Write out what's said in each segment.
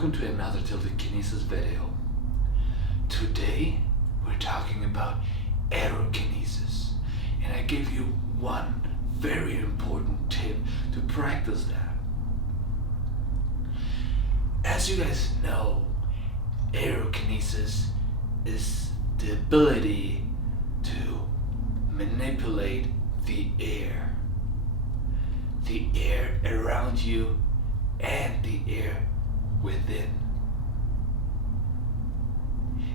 welcome to another Telekinesis video. Today we're talking about Aerokinesis, and I give you one very important tip to practice that. As you guys know, Aerokinesis is the ability to manipulate the air around you and the air within.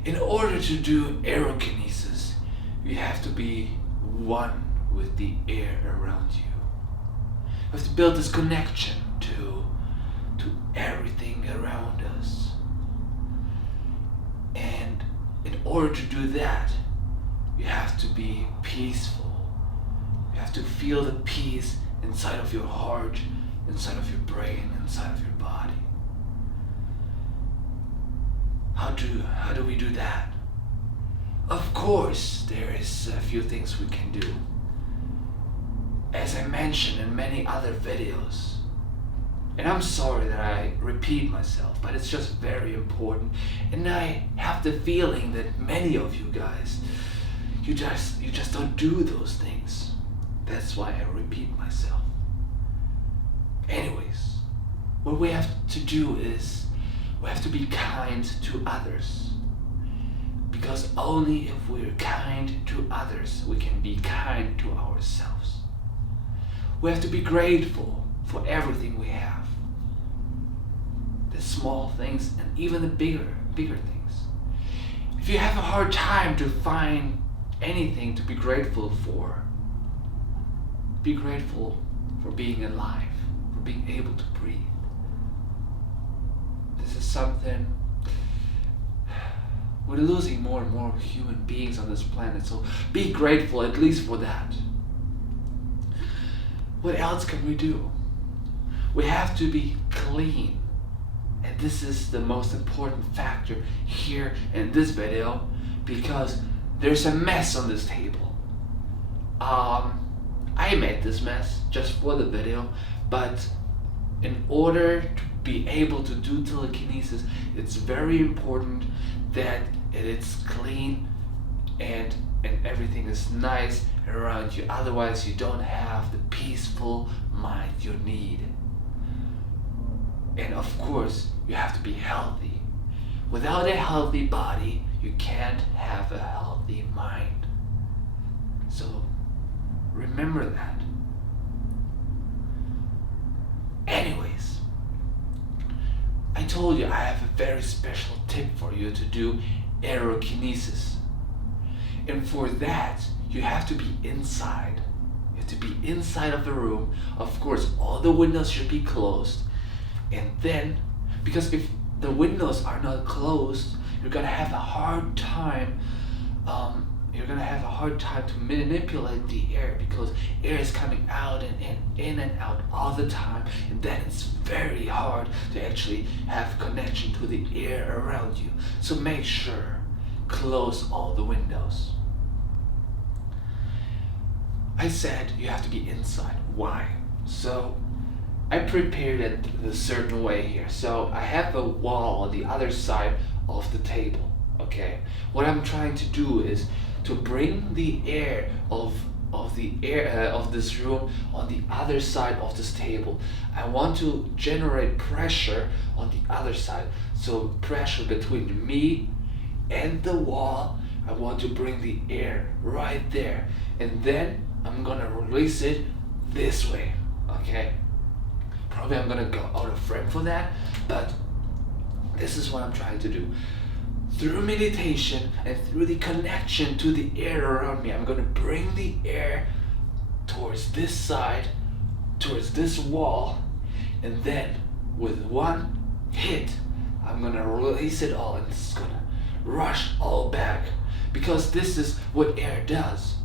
In order to do Aerokinesis, you have to be one with the air around you. You have to build this connection to everything around us. And in order to do that, you have to be peaceful. You have to feel the peace inside of your heart, inside of your brain, inside of your body. How do we do that? Of course, there is a few things we can do. As I mentioned in many other videos, and I'm sorry that I repeat myself, but it's just very important. And I have the feeling that many of you guys, you just don't do those things. That's why I repeat myself. Anyways, what we have to do is we have to be kind to others. Because only if we're kind to others, we can be kind to ourselves. We have to be grateful for everything we have. The small things and even the bigger things. If you have a hard time to find anything to be grateful for, be grateful for being alive, for being able to breathe. This is something, we're losing more and more human beings on this planet, so be grateful at least for that. What else can we do? We have to be clean. And this is the most important factor here in this video, because there's a mess on this table. I made this mess just for the video, but in order to be able to do telekinesis, it's very important that it's clean and everything is nice around you. Otherwise, you don't have the peaceful mind you need. And of course, you have to be healthy. Without a healthy body, you can't have a healthy mind. So remember that. Anyways, I told you I have a very special tip for you to do Aerokinesis. And for that, you have to be inside. You have to be inside of the room. Of course, all the windows should be closed. And then, because if the windows are not closed, you're gonna have a hard time. You're gonna have a hard time to manipulate the air, because air is coming out and in and out all the time, and then it's very hard to actually have connection to the air around you. So make sure, close all the windows. I said you have to be inside. Why? So I prepared it a certain way here. So I have a wall on the other side of the table. Okay. What I'm trying to do is to bring the air of this room on the other side of this table. I want to generate pressure on the other side. So pressure between me and the wall. I want to bring the air right there, and then I'm gonna release it this way. Okay. Probably I'm gonna go out of frame for that, but this is what I'm trying to do. Through meditation and through the connection to the air around me, I'm gonna bring the air towards this side, towards this wall, and then with one hit, I'm gonna release it all, and it's gonna rush all back. Because this is what air does.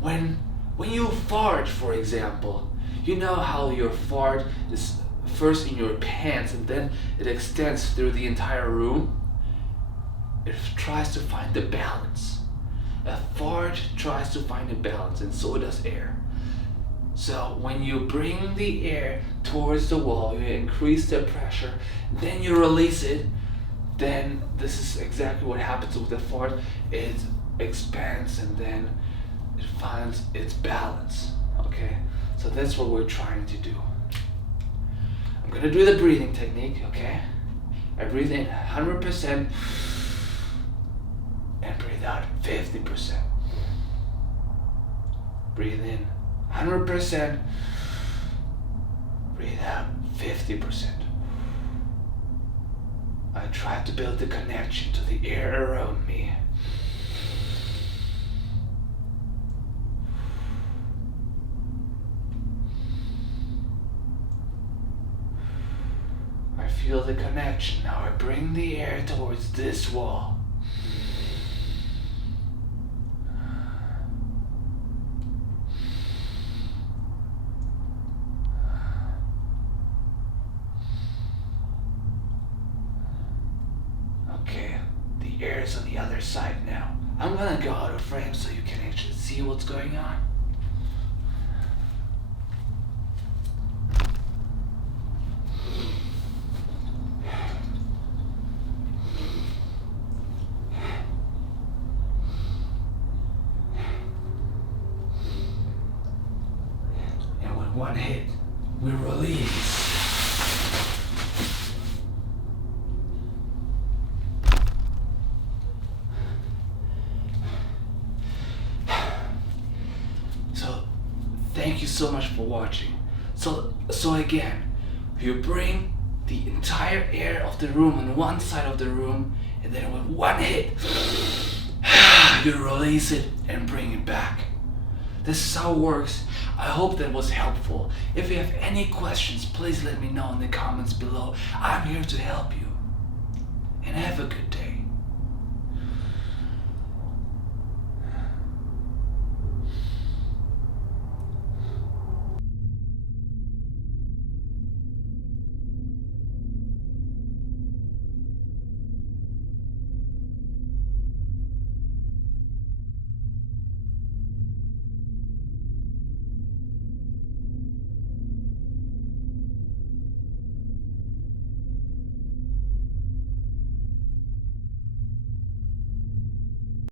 When you fart, for example, you know how your fart is first in your pants and then it extends through the entire room? It tries to find the balance. A fart tries to find a balance, and so does air. So when you bring the air towards the wall, you increase the pressure, then you release it, then this is exactly what happens with the fart. It expands and then it finds its balance. Okay, so that's what we're trying to do. I'm gonna do the breathing technique. Okay, I breathe in 100% and breathe out 50%. Breathe in 100%, breathe out 50%. I try to build the connection to the air around me. I feel the connection. Now I bring the air towards this wall. Air is on the other side now. I'm gonna go out of frame so you can actually see what's going on. And with one hit, we release. Thank you so much for watching. So again, you bring the entire air of the room on one side of the room, and then with one hit, you release it and bring it back. This is how it works. I hope that was helpful. If you have any questions, please let me know in the comments below. I'm here to help you. And have a good day.